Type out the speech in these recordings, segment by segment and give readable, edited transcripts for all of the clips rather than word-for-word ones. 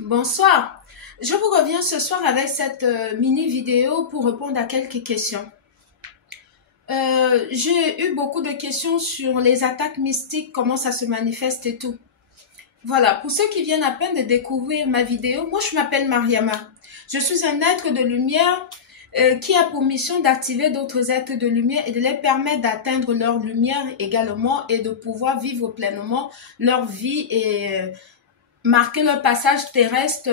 Bonsoir. Je vous reviens ce soir avec cette mini vidéo pour répondre à quelques questions. J'ai eu beaucoup de questions sur les attaques mystiques, comment ça se manifeste et tout. Voilà, pour ceux qui viennent à peine de découvrir ma vidéo, moi je m'appelle Mariama. Je suis un être de lumière qui a pour mission d'activer d'autres êtres de lumière et de les permettre d'atteindre leur lumière également et de pouvoir vivre pleinement leur vie et marquer leur passage terrestre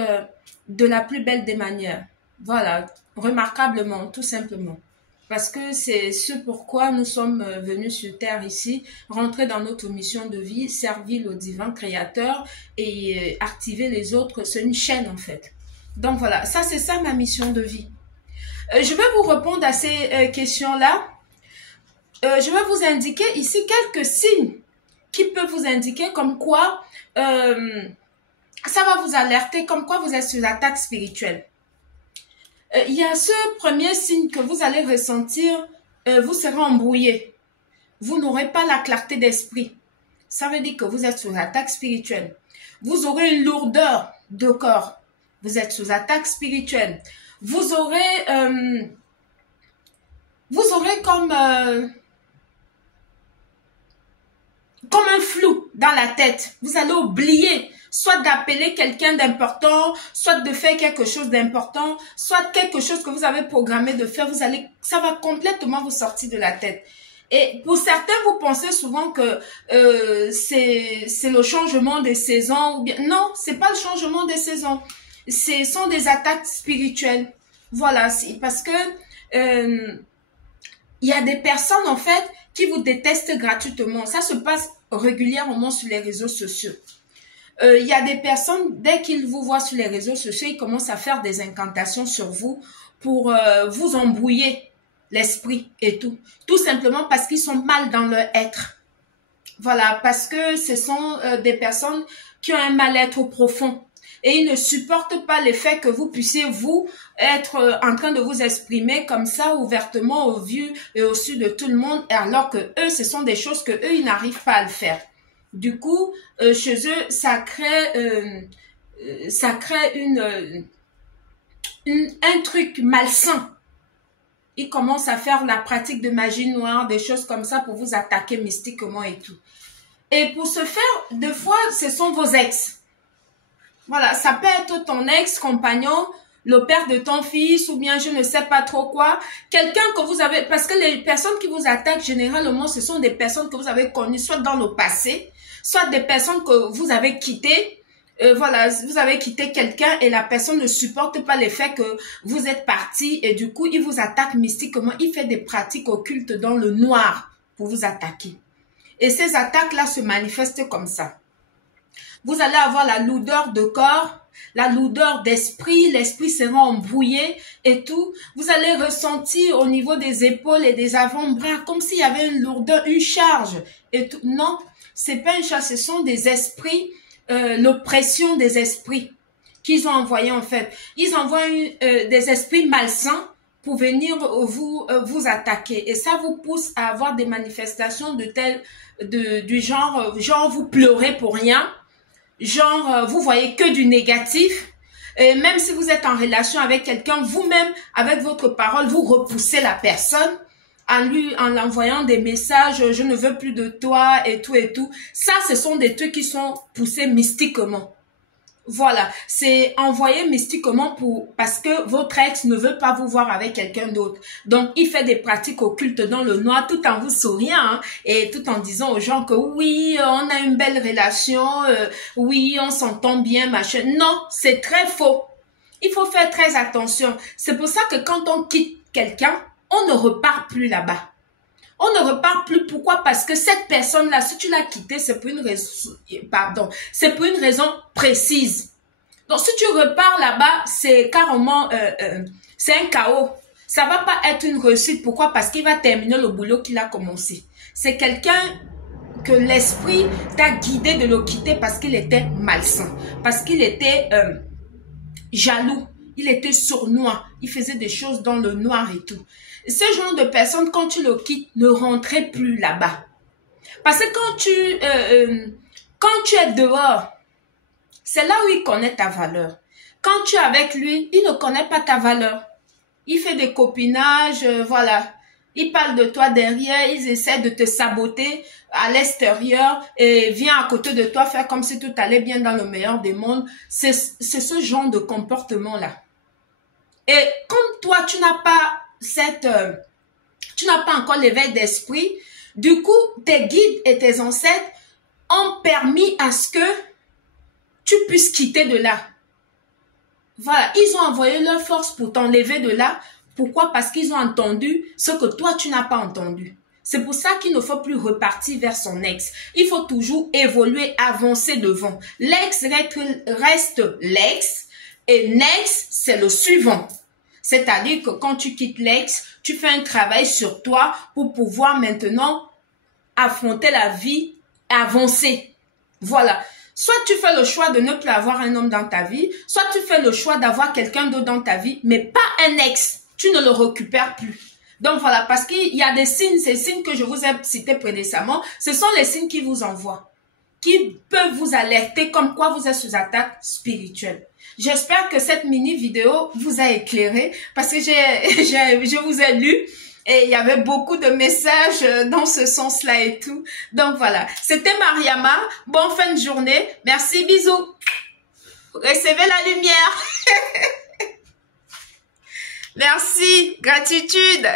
de la plus belle des manières. Voilà, remarquablement, tout simplement. Parce que c'est ce pourquoi nous sommes venus sur Terre ici, rentrer dans notre mission de vie, servir le divin créateur et activer les autres. C'est une chaîne en fait. Donc voilà, ça c'est ça ma mission de vie. Je vais vous répondre à ces questions-là. Je vais vous indiquer ici quelques signes qui peuvent vous indiquer comme quoi ça va vous alerter comme quoi vous êtes sur l'attaque spirituelle. Il y a ce premier signe que vous allez ressentir, vous serez embrouillé. Vous n'aurez pas la clarté d'esprit. Ça veut dire que vous êtes sous attaque spirituelle. Vous aurez une lourdeur de corps. Vous êtes sous attaque spirituelle. Vous aurez comme un flou dans la tête. Vous allez oublier soit d'appeler quelqu'un d'important, soit de faire quelque chose d'important, soit quelque chose que vous avez programmé de faire. Ça va complètement vous sortir de la tête. Et pour certains, vous pensez souvent que c'est le changement des saisons. Ou bien, non, c'est pas le changement des saisons. Ce sont des attaques spirituelles. Voilà, parce que il y a des personnes en fait qui vous détestent gratuitement. Ça se passe régulièrement sur les réseaux sociaux. Il y a des personnes, dès qu'ils vous voient sur les réseaux sociaux, ils commencent à faire des incantations sur vous pour vous embrouiller l'esprit et tout. Tout simplement parce qu'ils sont mal dans leur être. Voilà, parce que ce sont des personnes qui ont un mal-être profond. Et ils ne supportent pas le fait que vous puissiez, vous, être en train de vous exprimer comme ça, ouvertement, au vu et au su de tout le monde, alors que eux, ce sont des choses que eux, ils n'arrivent pas à le faire. Du coup, chez eux, ça crée un truc malsain. Ils commencent à faire la pratique de magie noire, des choses comme ça pour vous attaquer mystiquement et tout. Et pour ce faire, des fois, ce sont vos ex. Voilà, ça peut être ton ex-compagnon, le père de ton fils, ou bien je ne sais pas trop quoi. Quelqu'un que vous avez, parce que les personnes qui vous attaquent, généralement, ce sont des personnes que vous avez connues, soit dans le passé, soit des personnes que vous avez quittées. Voilà, vous avez quitté quelqu'un et la personne ne supporte pas le fait que vous êtes parti et du coup, il vous attaque mystiquement. Il fait des pratiques occultes dans le noir pour vous attaquer. Et ces attaques-là se manifestent comme ça. Vous allez avoir la lourdeur de corps, la lourdeur d'esprit, l'esprit sera embrouillé et tout. Vous allez ressentir au niveau des épaules et des avant-bras comme s'il y avait une lourdeur, une charge et tout. Non, c'est pas une charge, ce sont des esprits, l'oppression des esprits qu'ils ont envoyé en fait. Ils envoient des esprits malsains pour venir vous attaquer et ça vous pousse à avoir des manifestations du genre vous pleurez pour rien. Genre, vous voyez que du négatif. Et même si vous êtes en relation avec quelqu'un, vous-même, avec votre parole, vous repoussez la personne en l'envoyant des messages, je ne veux plus de toi et tout et tout. Ça, ce sont des trucs qui sont poussés mystiquement. Voilà, c'est envoyé mystiquement parce que votre ex ne veut pas vous voir avec quelqu'un d'autre. Donc, il fait des pratiques occultes dans le noir tout en vous souriant hein, et tout en disant aux gens que oui, on a une belle relation, oui, on s'entend bien, machin. Non, c'est très faux. Il faut faire très attention. C'est pour ça que quand on quitte quelqu'un, on ne repart plus là-bas. On ne repart plus. Pourquoi? Parce que cette personne-là, si tu l'as quittée, c'est pour une raison, c'est pour une raison précise. Donc, si tu repars là-bas, c'est carrément, c'est un chaos. Ça va pas être une réussite. Pourquoi? Parce qu'il va terminer le boulot qu'il a commencé. C'est quelqu'un que l'esprit t'a guidé de le quitter parce qu'il était malsain, parce qu'il était jaloux. Il était sournois. Il faisait des choses dans le noir et tout. Ce genre de personnes, quand tu le quittes, ne rentrez plus là-bas. Parce que quand tu es dehors, C'est là où il connaît ta valeur. Quand tu es avec lui, il ne connaît pas ta valeur. Il fait des copinages, voilà. Il parle de toi derrière, ils essaient de te saboter à l'extérieur et vient à côté de toi faire comme si tout allait bien dans le meilleur des mondes. C'est ce genre de comportement-là. Et comme toi, tu n'as pas tu n'as pas encore l'éveil d'esprit, du coup, tes guides et tes ancêtres ont permis à ce que tu puisses quitter de là. Voilà, ils ont envoyé leur force pour t'enlever de là. Pourquoi? Parce qu'ils ont entendu ce que toi, tu n'as pas entendu. C'est pour ça qu'il ne faut plus repartir vers son ex. Il faut toujours évoluer, avancer devant. L'ex reste l'ex et next, c'est le suivant. C'est-à-dire que quand tu quittes l'ex, tu fais un travail sur toi pour pouvoir maintenant affronter la vie, avancer. Voilà. Soit tu fais le choix de ne plus avoir un homme dans ta vie, soit tu fais le choix d'avoir quelqu'un d'autre dans ta vie, mais pas un ex. Tu ne le récupères plus. Donc voilà, parce qu'il y a des signes, ces signes que je vous ai cités précédemment, ce sont les signes qui vous envoient, qui peuvent vous alerter comme quoi vous êtes sous attaque spirituelle. J'espère que cette mini vidéo vous a éclairé parce que je vous ai lu. Et il y avait beaucoup de messages dans ce sens-là et tout. Donc voilà, c'était Mariama. Bonne fin de journée. Merci, bisous. Recevez la lumière. Merci, gratitude.